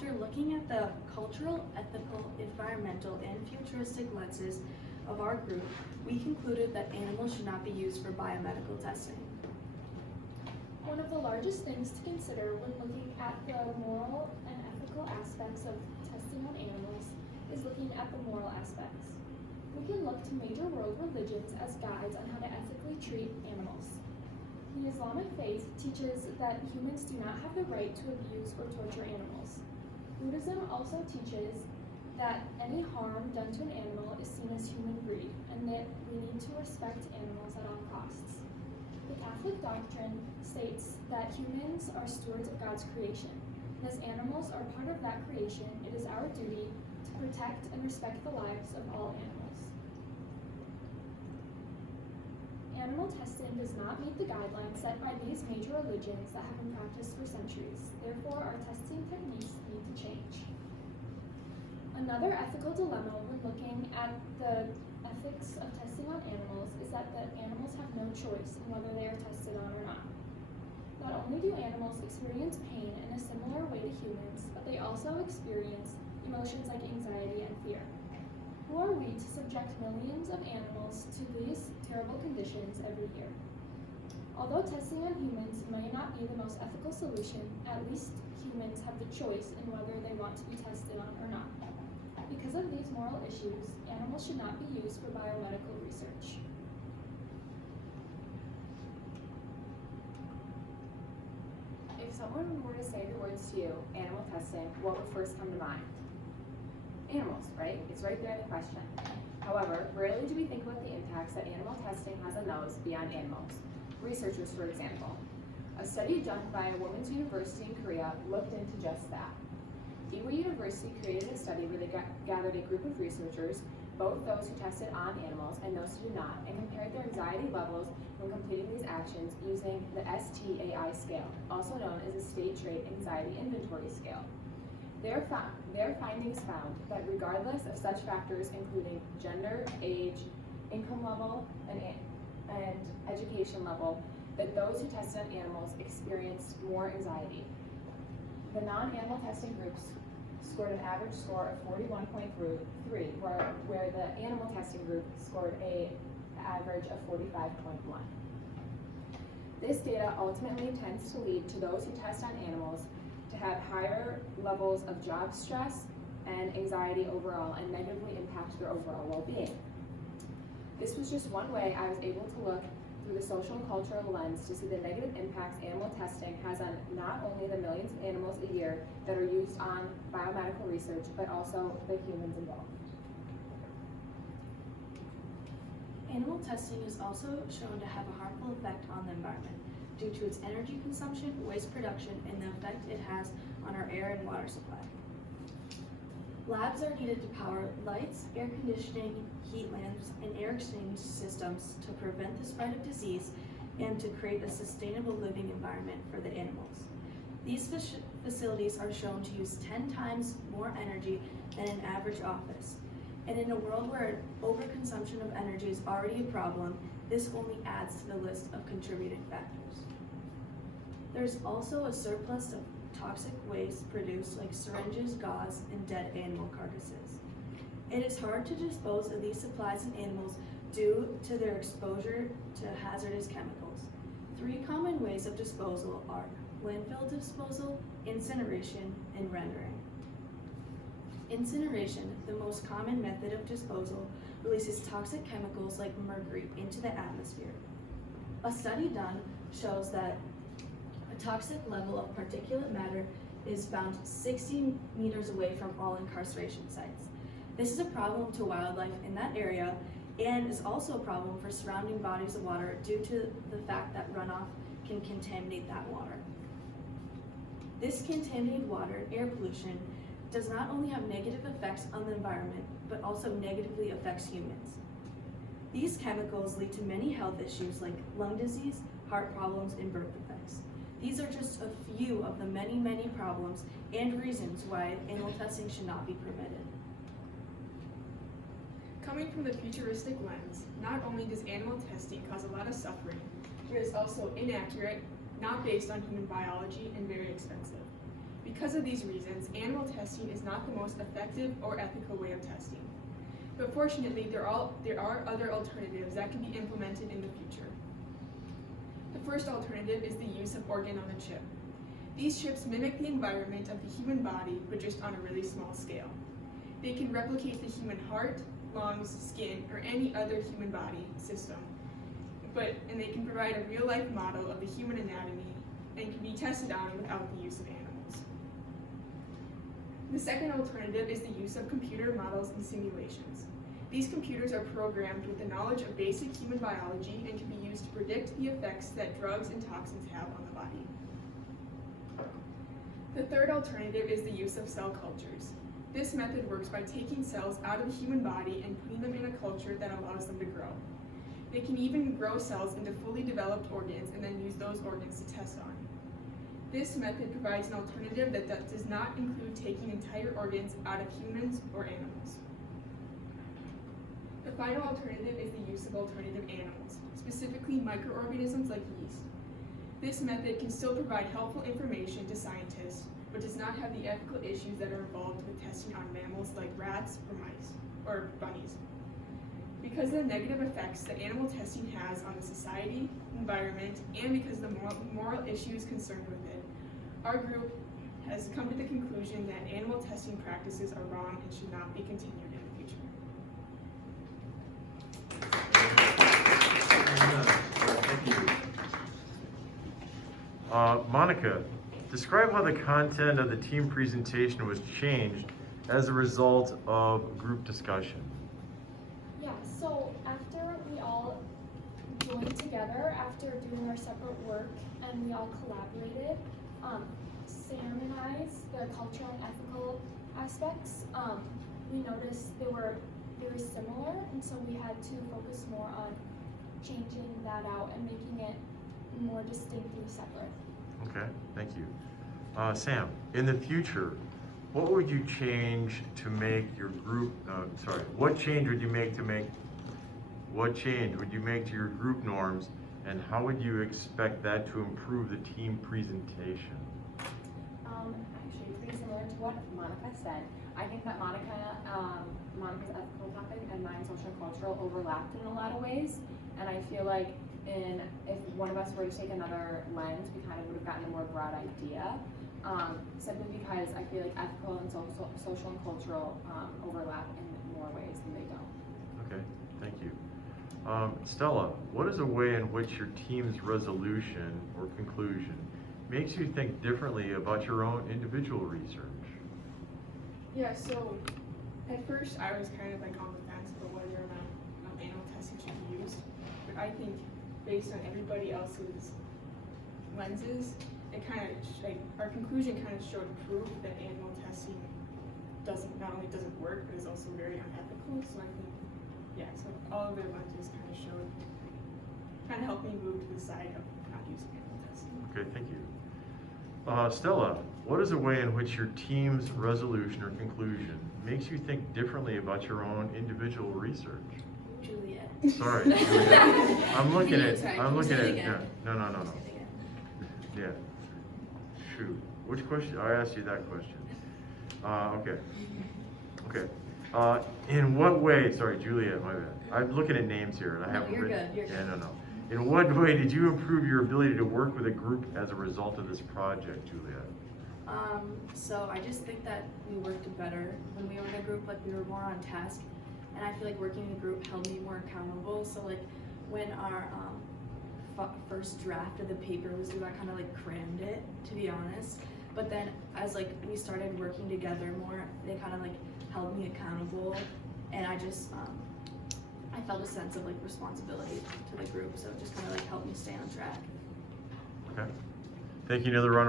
After looking at the cultural, ethical, environmental, and futuristic lenses of our group, we concluded that animals should not be used for biomedical testing. One of the largest things to consider when looking at the moral and ethical aspects of testing on animals is looking at the moral aspects. We can look to major world religions as guides on how to ethically treat animals. The Islamic faith teaches that humans do not have the right to abuse or torture animals. Buddhism also teaches that any harm done to an animal is seen as human greed, and that we need to respect animals at all costs. The Catholic doctrine states that humans are stewards of God's creation, and as animals are part of that creation, it is our duty to protect and respect the lives of all animals. Animal testing does not meet the guidelines set by these major religions that have been practiced for centuries. Therefore, our testing techniques need to change. Another ethical dilemma when looking at the ethics of testing on animals is that the animals have no choice in whether they are tested on or not. Not only do animals experience pain in a similar way to humans, but they also experience emotions like anxiety and fear. Who are we to subject millions of animals to these terrible conditions every year? Although testing on humans may not be the most ethical solution, at least humans have the choice in whether they want to be tested on or not. Because of these moral issues, animals should not be used for biomedical research. If someone were to say the words to you, animal testing, what would first come to mind? Animals, right? It's right there in the question. However, rarely do we think about the impacts that animal testing has on those beyond animals. Researchers, for example. A study done by a women's university in Korea looked into just that. Ewha University created a study where they gathered a group of researchers, both those who tested on animals and those who did not, and compared their anxiety levels when completing these actions using the STAI scale, also known as a State Trait Anxiety Inventory Scale. Their findings found that regardless of such factors including gender, age, income level, and education level, that those who tested on animals experienced more anxiety. The non-animal testing groups scored an average score of 41.3, where the animal testing group scored an average of 45.1. This data ultimately tends to lead to those who test on animals to have higher levels of job stress and anxiety overall, and negatively impact their overall well-being. This was just one way I was able to look through the social and cultural lens to see the negative impacts animal testing has on not only the millions of animals a year that are used on biomedical research, but also the humans involved. Animal testing is also shown to have a harmful effect on the environment due to its energy consumption, waste production, and the effect it has on our air and water supply. Labs are needed to power lights, air conditioning, heat lamps, and air exchange systems to prevent the spread of disease and to create a sustainable living environment for the animals. These facilities are shown to use 10 times more energy than an average office. And in a world where overconsumption of energy is already a problem, this only adds to the list of contributing factors. There's also a surplus of toxic waste produced like syringes, gauze, and dead animal carcasses. It is hard to dispose of these supplies in animals due to their exposure to hazardous chemicals. 3 common ways of disposal are landfill disposal, incineration, and rendering. Incineration, the most common method of disposal, releases toxic chemicals like mercury into the atmosphere. A study done shows that a toxic level of particulate matter is found 60 meters away from all incarceration sites. This is a problem to wildlife in that area and is also a problem for surrounding bodies of water due to the fact that runoff can contaminate that water. This contaminated water and air pollution does not only have negative effects on the environment, but also negatively affects humans. These chemicals lead to many health issues like lung disease, heart problems, and birth defects. These are just a few of the many, many problems and reasons why animal testing should not be permitted. Coming from the futuristic lens, not only does animal testing cause a lot of suffering, but it is also inaccurate, not based on human biology, and very expensive. Because of these reasons, animal testing is not the most effective or ethical way of testing. But fortunately, there are other alternatives that can be implemented in the future. The first alternative is the use of organ-on-a-chip. These chips mimic the environment of the human body, but just on a really small scale. They can replicate the human heart, lungs, skin, or any other human body system. And they can provide a real-life model of the human anatomy and can be tested on without the use of animals. The second alternative is the use of computer models and simulations. These computers are programmed with the knowledge of basic human biology and can be used to predict the effects that drugs and toxins have on the body. The third alternative is the use of cell cultures. This method works by taking cells out of the human body and putting them in a culture that allows them to grow. They can even grow cells into fully developed organs and then use those organs to test on. This method provides an alternative that does not include taking entire organs out of humans or animals. The final alternative is the use of alternative animals, specifically microorganisms like yeast. This method can still provide helpful information to scientists, but does not have the ethical issues that are involved with testing on mammals like rats or mice, or bunnies. Because of the negative effects that animal testing has on the society, environment, and because of the moral issues concerned with it, our group has come to the conclusion that animal testing practices are wrong and should not be continued in the future. Thank you. Monica, describe how the content of the team presentation was changed as a result of group discussion. Yeah, so after we all joined together, after doing our separate work, and we all collaborated, Sam and I's, the cultural and ethical aspects, we noticed they were very similar, and so we had to focus more on changing that out and making it more distinctly separate. Okay, thank you. Sam, in the future, what would you change to make your group, what change would you make to your group norms, and how would you expect that to improve the team presentation? Actually, pretty similar to what Monica said. I think that Monica's ethical topic and mine social and cultural overlapped in a lot of ways, and I feel like if one of us were to take another lens, we kind of would have gotten a more broad idea. Simply because I feel like ethical and social and cultural overlap in more ways than they don't. Okay, thank you. Stella, what is a way in which your team's resolution or conclusion makes you think differently about your own individual research? Yeah, so at first I was kind of like on the fence about whether or not animal testing should be used, but I think based on everybody else's lenses, it kind of our conclusion kind of showed proof that animal testing not only doesn't work, but is also very unethical. So I think, yeah, so all of their lenses kind of helped me move to the side of not using animal testing. Okay, thank you. Stella, what is a way in which your team's resolution or conclusion makes you think differently about your own individual research? Juliet. Sorry, Juliet. I'm looking at. Again. No. Yeah. Shoot. Which question? I asked you that question. Okay. In what way? Sorry, Juliet. My bad. I'm looking at names here, and I haven't You're written. good. You're good. No. In what way did you improve your ability to work with a group as a result of this project, Juliet? So I just think that we worked better when we were in a group. Like, we were more on task, and I feel like working in a group held me more accountable. So like when our first draft of the paper was due, I kind of like crammed it, to be honest. But then as like we started working together more, they kind of like held me accountable, and I just I felt a sense of like responsibility to the group. So it just kind of like helped me stay on track. Okay. Thank you. Another round of